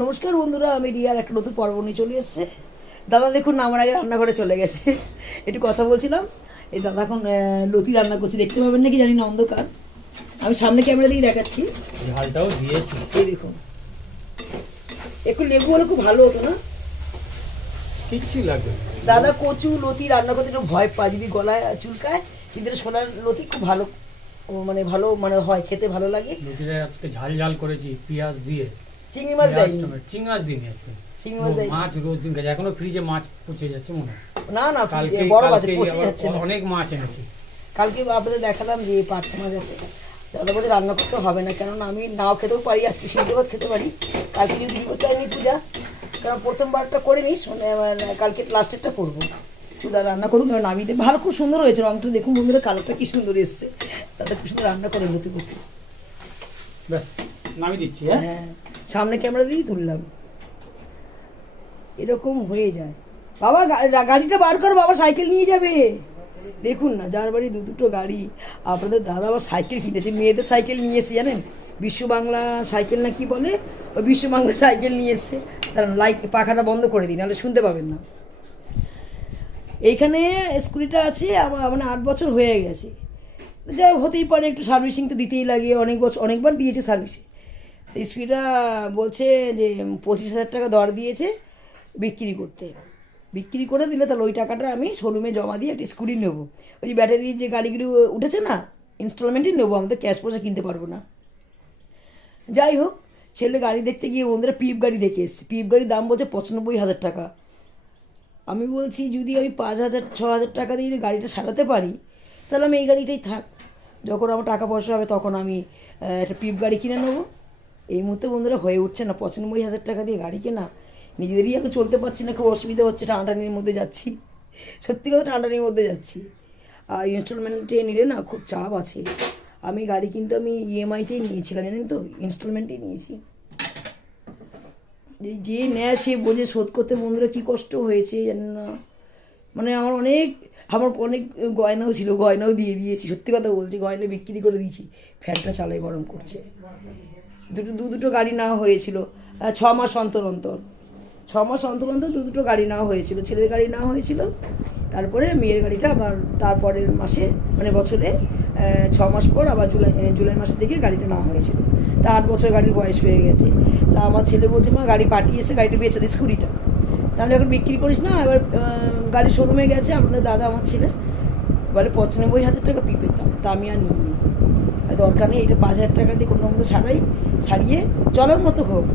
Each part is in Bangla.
নমস্কার বন্ধুরা, আমি রিয়ার একটা নতুন পর্ব নিয়ে চলে এসেছে। দাদা দেখুন আমার আগে রান্নাঘরে চলে গেছে, একটু কথা বলছিলাম। এই দাদা এখন লতি রান্না করছি, দেখতে পাবেন নাকি জানি না, অন্ধকার। আমি সামনে ক্যামেরা দিয়ে দেখাচ্ছি। ঝালটাও দিয়েছি। এই দেখুন, একটু লেবু হলে খুব ভালো হতো না? কিচ্ছু লাগবে না। দাদা কচু লতি রান্না করতে একটু ভয় পায়, যদি গলায় চুলকায়। কিন্তু এটা সোনার লতি খুব ভালো, ভালো হয়, খেতে ভালো লাগে। লতিটা আজকে ঝাল ঝাল করেছি পেঁয়াজ দিয়ে। চিংড়ি মাছ দেয়নি? চিংড়ি মাছ দিইনি আজকে। চিংড়ি মাছ দেয়নি? মাছ রোজ দিন গেছে, এখনো ফ্রিজে মাছ পচে যাচ্ছে মনে হয়। না না, কালকে বড় মাছ কালকে পচে আবার যাচ্ছে না। অনেক মাছ এনেছি। কালকে আপনাদের দেখালাম যে পার্শ্ব মাছ আছে। দাদা বলতে রান্না করতে হবে না, কেননা আমি নাও খেতেও পারি, আজকে সিদ্ধ ভাত খেতে পারি। কালকে যদি করতে আমি পূজা, কারণ প্রথমবারটা করে নিস, কালকে লাস্টেরটা করবো। চুদা রান্না করুন, কারণ নামিয়ে দেবে। ভালো, খুব সুন্দর হয়েছে রংটা, দেখুন বন্ধুরা, কালারটা কি সুন্দর এসছে। দাদা খুব সুন্দর রান্না করে লতি করতে। ব্যাস নামিয়ে দিচ্ছি। হ্যাঁ, সামনে ক্যামেরা দিয়েই তুললাম। এরকম হয়ে যায়। বাবা গাড়িটা বার করো, বাবা সাইকেল নিয়ে যাবে। দেখুন না, যার বাড়ি দুটো গাড়ি। আপনাদের দাদা আবার সাইকেল কিনেছে, মেয়েদের সাইকেল নিয়ে এসে, জানেন? বিশ্ব বাংলা সাইকেল না কি বলে, ওই বিশ্ব বাংলা সাইকেল নিয়ে এসছে। তার লাইট পাখাটা বন্ধ করে দিই, নাহলে শুনতে পাবেন না। এইখানে স্কুটিটা আছে আমার, মানে 8 বছর হয়ে গেছে। যাই হতেই পারে, একটু সার্ভিসিং তো দিতেই লাগে, অনেক বছর অনেকবার দিয়েছে সার্ভিসে। স্কুটিটা বলছে যে 25,000 টাকা দর দিয়েছে বিক্রি করতে। বিক্রি করে দিলে তাহলে ওই টাকাটা আমি শোরুমে জমা দিয়ে একটা স্কুটি নেবো। ওই যে ব্যাটারির যে গাড়িগুলো উঠেছে না, ইনস্টলমেন্টই নেবো, আমাদের ক্যাশ পয়সা কিনতে পারবো না। যাই হোক, ছেলে গাড়ি দেখতে গিয়ে বন্ধুরা পিপ গাড়ি দেখে এসছে। পিপ গাড়ির দাম বলছে 95,000 টাকা। আমি বলছি যদি আমি 5,000-6,000 টাকা দিয়ে যদি গাড়িটা সারাতে পারি, তাহলে আমি এই গাড়িটাই থাক। যখন আমার টাকা পয়সা হবে তখন আমি একটা পিপ গাড়ি কিনে নেবো। এই মুহূর্তে বন্ধুরা হয়ে উঠছে না, 95,000 টাকা দিয়ে গাড়ি কেনা। নিজেদেরই এখন চলতে পারছি না, খুব অসুবিধা হচ্ছে, টানাটানির মধ্যে যাচ্ছি। সত্যি কথা, টানাটানির মধ্যে যাচ্ছি। আর ইনস্টলমেন্টে নিলে না খুব চাপ আছে। আমি গাড়ি কিন্তু আমি ইএমআইতেই নিয়েছিলাম, জানেন তো, ইনস্টলমেন্টেই নিয়েছি। যে নেয় সে বোঝে শোধ করতে বন্ধুরা কী কষ্ট হয়েছে জানেন না। মানে আমার অনেক গয়নাও ছিল, গয়নাও দিয়ে দিয়েছি। সত্যি কথা বলছি, গয়না বিক্রি করে দিয়েছি। ফ্যানটা চালাই, গরম করছে। দুটো গাড়ি নেওয়া হয়েছিল 6 মাস অন্তর অন্তর। 6 মাস অন্তর অন্তর দুটো গাড়ি নেওয়া হয়েছিল। ছেলের গাড়ি নেওয়া হয়েছিল, তারপরে মেয়ের গাড়িটা আবার তারপরের মাসে, মানে বছরে 6 মাস পর আবার জুলাই মাসের দিকে গাড়িটা নেওয়া হয়েছিল। তা 8 বছর গাড়ির বয়স হয়ে গেছে। তা আমার ছেলে বলছে, মা গাড়ি পাঠিয়েছে, গাড়িটা বেচে দিই, স্কুটিটা। তাহলে এখন বিক্রি করিস না। এবার গাড়ি শোরুমে গেছে আপনাদের দাদা, আমার ছেলে বলে 95,000 টাকা পিপের দাম। তা আমি আর নিইনি, দরকার নেই, এটা 5,000 টাকা দিয়ে কোনো মতো সারিয়ে চলার মতো হোক,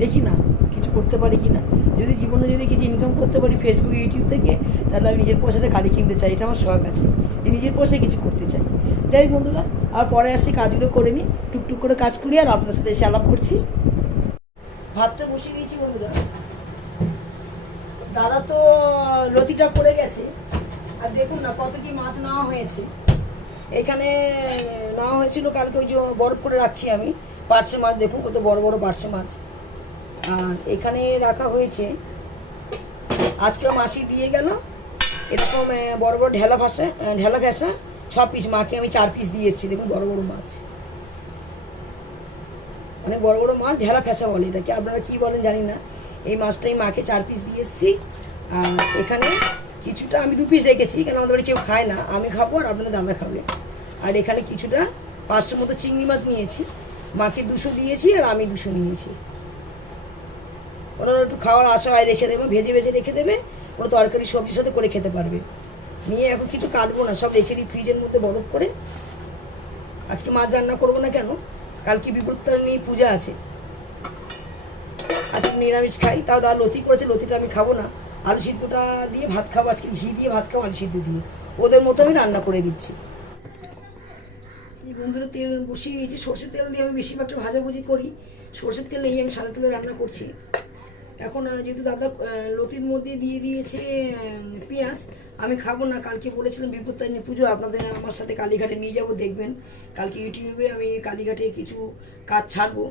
দেখি না কিছু করতে পারি কি না। যদি জীবনে যদি কিছু ইনকাম করতে পারি ফেসবুক ইউটিউব থেকে, তাহলে আমি নিজের পয়সাটা গাড়ি কিনতে চাই। এটা আমার শখ আছে যে নিজের পয়সায় কিছু করতে চাই। যাই বন্ধুরা, আর পরে আসছি, কাজগুলো করে নিই, টুকটুক করে কাজ করি, আর আপনার সাথে এসে আলাপ করছি। ভাতটা বসিয়ে দিয়েছি বন্ধুরা। দাদা তো লতিটা করে গেছে। আর দেখুন না কত কি মাছ নেওয়া হয়েছে। এখানে নেওয়া হয়েছিল কালকে, ওই যে বরফ করে রাখছি আমি, পার্শে মাছ। দেখুন কত বড় বড় পার্শে মাছ। আর এখানে রাখা হয়েছে, আজকে মাসি দিয়ে গেল এরকম বড় বড় ঢেলা ফ্যাসা 6 পিস। মাকে আমি 4 পিস দিয়ে এসেছি। দেখুন বড় বড় মাছ, অনেক বড় বড় মাছ, ঢেলা ফ্যাসা বলে এটাকে, আপনারা কী বলেন জানি না। এই মাছটাই মাকে 4 পিস দিয়ে এসেছি। আর এখানে কিছুটা আমি 2 পিস রেখেছি, কেন আমাদের বাড়ি কেউ খায় না, আমি খাবো আর আপনাদের দাদা খাবে। আর এখানে কিছুটা 500 মতো চিংড়ি মাছ নিয়েছি, মাকে 200 দিয়েছি আর আমি 200 নিয়েছি। ওনারা একটু খাওয়ার আশা হয় রেখে দেবে, ভেজে ভেজে রেখে দেবে, কোনো তরকারি সবজির সাথে করে খেতে পারবে। নিয়ে এখন কিছু কাটবো না, সব রেখে দিই ফ্রিজের মধ্যে বরফ করে। আজকে মাছ রান্না করবো না, কেন কালকে বিপত্তারিণী পূজা আছে। আজকে নিরামিষ খাই, তাও দাদা লতি করেছে, লতিটা আমি খাবো না। আলু সিদ্ধটা দিয়ে ভাত খাবো, আজকে ঘি দিয়ে ভাত খাবো, আলু সিদ্ধ দিয়ে। ওদের মতো আমি রান্না করে দিচ্ছি। এই বন্ধুরা তেল বসিয়ে দিয়েছি, সর্ষের তেল দিয়ে আমি বেশিরভাগটা ভাজাভুজি করি। সর্ষের তেল নেই, আমি সাদা তেলে রান্না করছি। এখন যেহেতু দাদা লতির মধ্যে দিয়ে দিয়েছে পেঁয়াজ, আমি খাবো না। কালকে বলেছিলাম বিপত্তারিণী পুজো, আপনাদের আমার সাথে কালীঘাটে নিয়ে যাব, দেখবেন কালকে ইউটিউবে আমি কালীঘাটে কিছু কাজ ছাড়বো,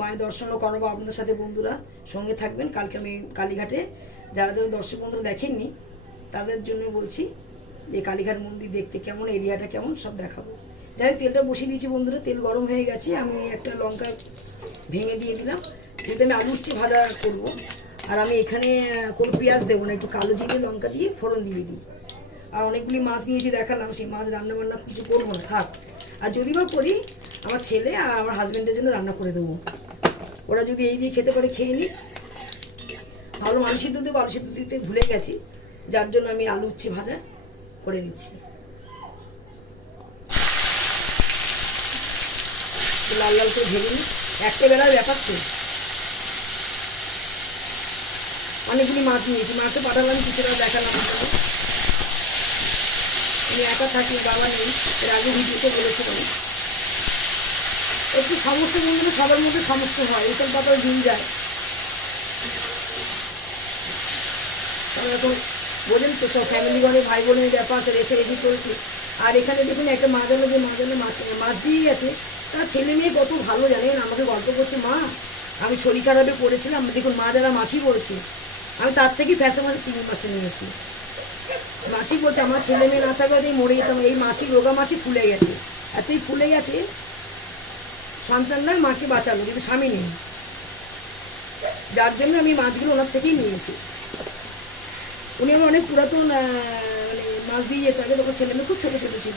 মায়ের দর্শনও করাবো আপনাদের সাথে। বন্ধুরা সঙ্গে থাকবেন। কালকে আমি কালীঘাটে, যারা যারা দর্শক বন্ধুরা দেখেননি তাদের জন্য বলছি যে কালীঘাট মন্দির দেখতে কেমন, এরিয়াটা কেমন, সব দেখাবো। যাই হোক, তেলটা বসিয়ে দিয়েছি বন্ধুরা, তেল গরম হয়ে গেছে। আমি একটা লঙ্কা ভেঙে দিয়ে দিলাম, যেহেতু আমি আলু উচ্ছে ভাজা করবো। আর আমি এখানে কোনো পেঁয়াজ দেবো না, একটু কালো জিরে লঙ্কা দিয়ে ফোড়ন দিয়ে দিই। আর অনেকগুলি মাছ নিয়েছি দেখালাম, সেই মাছ রান্না বান্না কিছু করবো না, থাক। আর যদি বা করি, আমার ছেলে আর আমার হাজব্যান্ডের জন্য রান্না করে দেবো। ওরা যদি এই দিয়ে খেতে পারে খেয়ে নিই। ভালো আলু সিদ্ধ দেবো, আলু সিদ্ধ দিতে ভুলে গেছি, যার জন্য আমি আলু উচ্ছে ভাজা করে নিচ্ছি। লাল লাল করে ভেজে নিই, একটা বেলার ব্যাপার তো। অনেকগুলি মাছ নিয়েছি, মাছও পাঠালাম, কিছুটা দেখালাম। আমি একা থাকি, বাবা নেই, এর আগে ভিডিওতে বলেছিলাম। একটু সমস্যা বন্ধুরা, সবার মধ্যে সমস্যা হয়, এইসব কথা দিন যায়। কারণ এখন বোঝেন তো, সব ফ্যামিলি ঘরে ভাই বোনের ব্যাপার আছে, রেসি করেছে। আর এখানে দেখুন একটা মাছ মাছ দিয়ে গেছে, তার ছেলে মেয়ে কত ভালো জানেন, আমাকে গল্প করছে, মা আমি শরীর খারাপে পড়েছিলাম, দেখুন মা যারা মাসি বলছে, আমি তার থেকেই ফ্যাশন মাছের চিংড়ি মাছটা নিয়েছি। মাসি বলছে আমার ছেলে মেয়ে না থাকলে এই মরে যেতাম। এই মাসি রোগা মাসি ফুলে গেছে, এতই ফুলে গেছে, সন্তান নয় মাকে বাঁচালো, কিন্তু স্বামী নেই, যার জন্য আমি মাছগুলো ওনার থেকেই নিয়েছি। উনি আমার অনেক পুরাতন মানে মাছ দিয়ে যেতে আগে, তখন ছেলে মেয়ে খুব ছোটো ছোটো ছিল,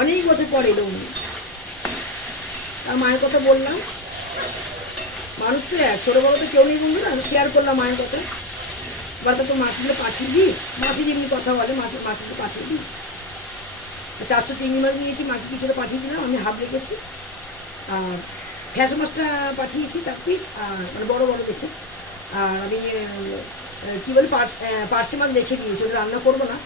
অনেক বছর পরে এলো উনি। আর মায়ের কথা বললাম, মানুষ তো ছোটো বড়ো তো কেউ নেই বন্ধুরা, আমি শেয়ার করলাম মায়ের কথা। এবার তো মাছগুলো পাঠিয়ে দিই, মাছি যেমনি কথা বলে, মাছগুলো পাঠিয়ে দিই। 400 চিংড়ি মাছ নিয়েছি, মাকে কিছুটা পাঠিয়ে দিলাম, আমি হাফ রেখেছি। আর ফ্যাস মাছটা পাঠিয়েছি 4 পিস, আর মানে বড়ো বড়ো দেখে। আর আমি কী বলি পার্শে মাছ রেখে দিয়েছি, ওটা রান্না করবো না,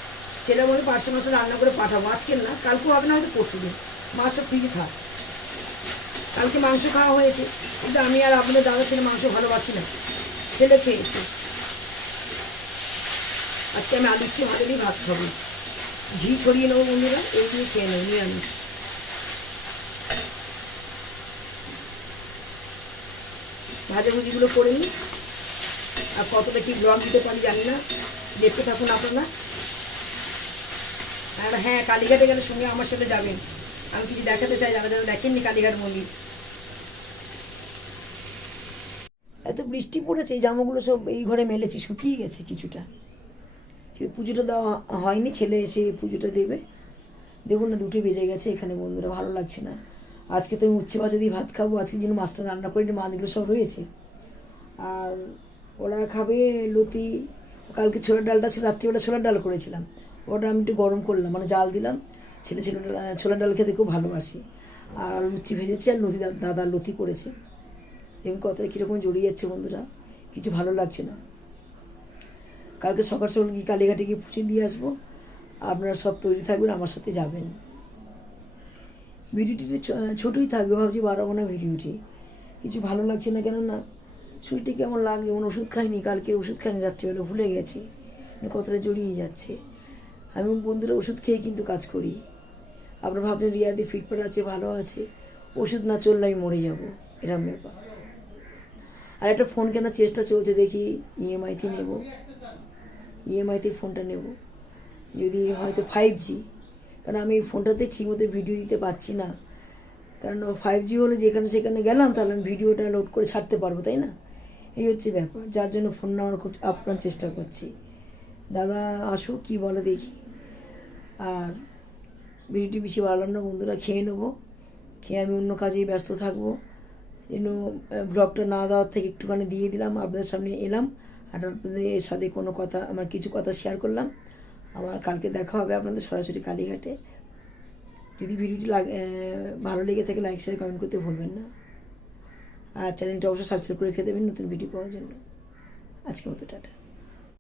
সেটা বলে পার্শে মাছটা রান্না করে পাঠাবো, আজকের না, কালকেও হবে না, হয়তো পরশু দিন। মাছটা ফ্রিজে থাক। কালকে মাংস খাওয়া হয়েছে, কিন্তু আমি আর আপনাদের দাদা ছেলে মাংস ভালোবাসি না, ছেলে খেয়েছে। আজকে আমি আলু উচ্ছে ভাজা দিয়ে ভাত খাবো, ঘি ছড়িয়ে নেবো বন্ধুরা, এই দিয়ে খেয়ে নেবো নিরামিষ। ভাজাভুজিগুলো করে নিই, আর কতটা কি ব্লগ দিতে পারি জানি না, দেখতে থাকুন আপনারা। আর হ্যাঁ, কালীঘাটে গেলে সঙ্গে আমার সাথে যাবেন, আমি কিছু দেখাতে চাই, যারা যারা দেখেননি কালীঘাট মন্দির। এত বৃষ্টি পড়েছে, এই জামাগুলো সব এই ঘরে মেলেছি, শুকিয়ে গেছে কিছুটা। পুজোটা দেওয়া হয়নি, ছেলে এসে পুজোটা দেবে। দেখুন না, 2টো বেজে গেছে এখানে বন্ধুরা, ভালো লাগছে না। আজকে তো আমি উচ্ছে ভাজা দিয়ে ভাত খাবো, আজকে জন্য মাছটা রান্না করিনি, মাছগুলো সব রয়েছে। আর ওরা খাবে লতি, কালকে ছোলার ডালটা ছিল, রাত্রিবেলা ছোলার ডাল করেছিলাম, ওটা আমি একটু গরম করলাম, মানে জাল দিলাম। ছেলে ছোলার ডাল খেতে খুব ভালোবাসি। আর লুচি ভেজেছি, আর লতি দাদা লতি করেছে। এবং কথাটা কীরকম জড়িয়ে যাচ্ছে বন্ধুরা, কিছু ভালো লাগছে না। কালকে সকাল সকাল গিয়ে কালীঘাটে গিয়ে পুজো দিয়ে আসবো। আপনারা সব তৈরি থাকবেন, আমার সাথে যাবেন। ভিডিওটি ছোটোই থাকবে, ভাবছি বাড়াবো না ভিডিওটি, কিছু ভালো লাগছে না। কেননা শরীরটা কেমন লাগে, যেমন ওষুধ খাইনি, কালকে ওষুধ খাইনি, রাত্রিবেলা ভুলে গেছি, কথাটা জড়িয়ে যাচ্ছে। আমি বন্ধুরা ওষুধ খেয়ে কিন্তু কাজ করি। আপনারা ভাবছেন রিয়াদি ফিটফাট আছে, ভালো আছে, ওষুধ না চললে আমি মরে যাবো, এরকম ব্যাপার। আর একটা ফোন কেনার চেষ্টা চলছে, দেখি ইএমআইতে নেব, ইএমআইতে ফোনটা নেব, যদি হয়তো 5G, কারণ আমি এই ফোনটাতে ঠিকমতো ভিডিও দিতে পারছি না। কারণ 5G হলে যেখানে সেখানে গেলাম, তাহলে আমি ভিডিওটা লোড করে ছাড়তে পারবো, তাই না? এই হচ্ছে ব্যাপার, যার জন্য ফোন নেওয়ার খুব আপ্রাণ চেষ্টা করছি। দাদা আসুক, কী বলে দেখি। আর ভিডিওটি বেশি বাড়লাম না বন্ধুরা, খেয়ে নেবো, খেয়ে আমি অন্য কাজেই ব্যস্ত থাকবো। ব্লগটা না দেওয়ার থেকে একটুখানি দিয়ে দিলাম, আপনাদের সামনে এলাম, আর আপনাদের সাথে কোনো কথা, আমার কিছু কথা শেয়ার করলাম। আমার কালকে দেখা হবে আপনাদের সরাসরি কালীঘাটে। যদি ভিডিওটি ভালো লেগে থাকে, লাইক শেয়ার কমেন্ট করতে ভুলবেন না। আর চ্যানেলটা অবশ্যই সাবস্ক্রাইব করে রেখে দেবেন নতুন ভিডিও পাওয়ার জন্য। আজকের মতো টাটা।